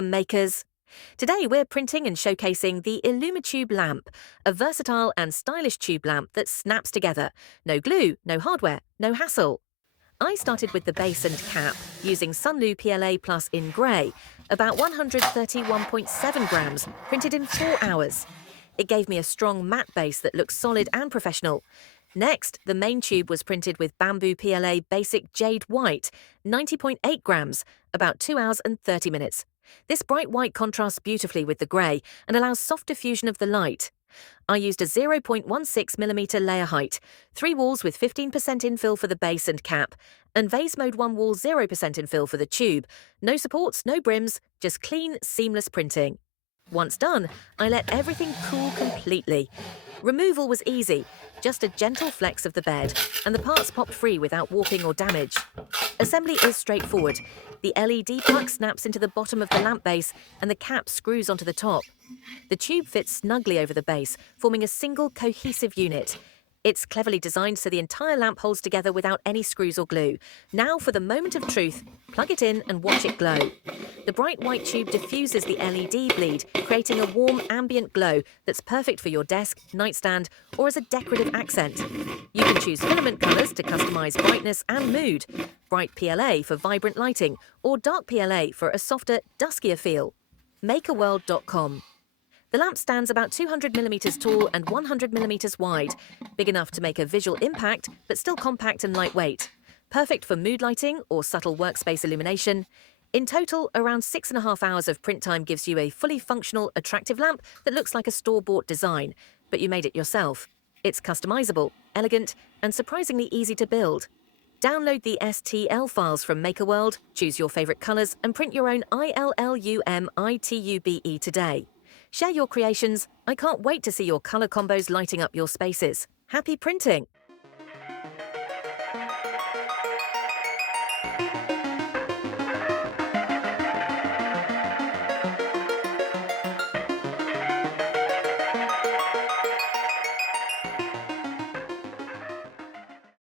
Welcome, makers! Today we're printing and showcasing the ILLUMITUBE lamp, a versatile and stylish tube lamp that snaps together. No glue, no hardware, no hassle. I started with the base and cap, using Sunlu PLA Plus in grey, about 131.7 grams, printed in 4 hours. It gave me a strong matte base that looks solid and professional. Next, the main tube was printed with Bambu PLA Basic Jade White, 90.8 grams, about 2 hours and 30 minutes. This bright white contrasts beautifully with the grey and allows soft diffusion of the light. I used a 0.16mm layer height, 3 walls with 15% infill for the base and cap, and vase mode 1 wall 0% infill for the tube. No supports, no brims, just clean, seamless printing. Once done, I let everything cool completely. Removal was easy, just a gentle flex of the bed, and the parts popped free without warping or damage. Assembly is straightforward. The LED plug snaps into the bottom of the lamp base, and the cap screws onto the top. The tube fits snugly over the base, forming a single cohesive unit. It's cleverly designed so the entire lamp holds together without any screws or glue. Now for the moment of truth, plug it in and watch it glow. The bright white tube diffuses the LED bleed, creating a warm ambient glow that's perfect for your desk, nightstand, or as a decorative accent. You can choose filament colours to customise brightness and mood, bright PLA for vibrant lighting, or dark PLA for a softer, duskier feel. Makerworld.com. The lamp stands about 200mm tall and 100mm wide, big enough to make a visual impact, but still compact and lightweight. Perfect for mood lighting or subtle workspace illumination. In total, around 6.5 hours of print time gives you a fully functional, attractive lamp that looks like a store-bought design, but you made it yourself. It's customizable, elegant, and surprisingly easy to build. Download the STL files from MakerWorld, choose your favorite colors, and print your own ILLUMITUBE today. Share your creations. I can't wait to see your color combos lighting up your spaces. Happy printing!